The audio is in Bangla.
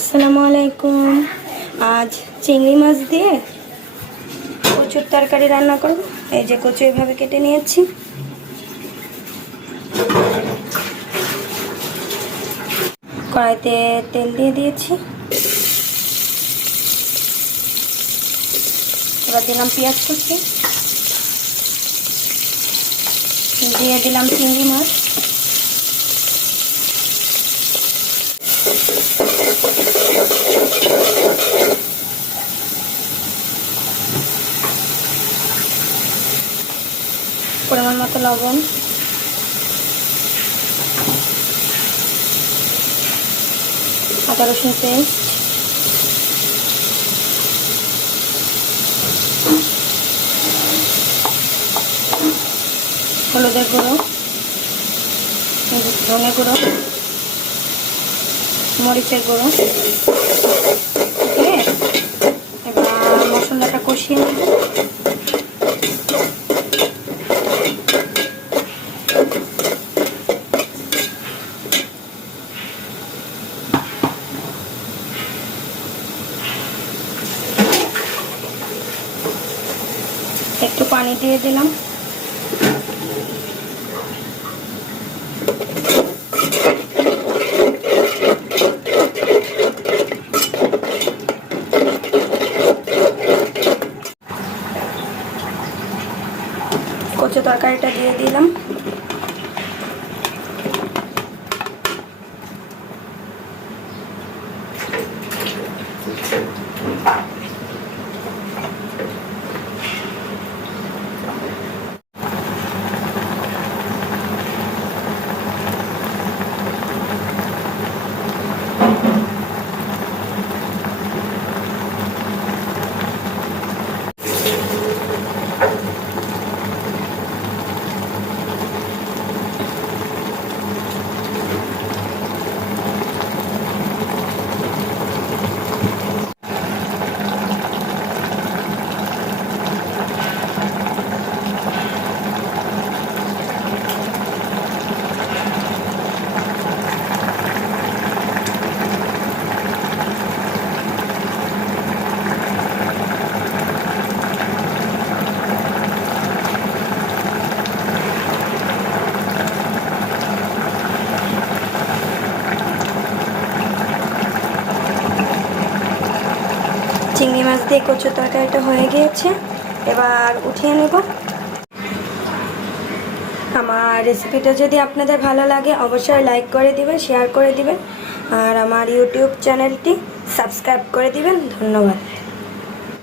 আসসালামু আলাইকুম। আজ চিংড়ি মাছ দিয়ে কচুর তরকারি রান্না করব। এই যে কচু এভাবে কেটে নিয়েছি। কড়াইতে তেল দিয়ে দিয়েছি। এবার দিলাম পেঁয়াজ কুচি, দিয়ে দিলাম চিংড়ি মাছ, পরিমাণ মতো লবণ, আদা রসুন পেস্ট, হলুদের গুঁড়ো, ধনে গুঁড়ো, মরিচের গুঁড়ো দিয়ে এবার মশলাটা কষিয়ে নেব। একটু পানি দিয়ে দিলাম। কচু তরকারিটা দিয়ে দিলাম। চিংড়ি মাছ দিয়ে কচু তরকারিটা হয়ে গিয়েছে, এবার উঠিয়ে নেব। আমার রেসিপিটা যদি আপনাদের ভালো লাগে অবশ্যই লাইক করে দিবেন, শেয়ার করে দিবেন, আর আমার ইউটিউব চ্যানেলটি সাবস্ক্রাইব করে দিবেন। ধন্যবাদ।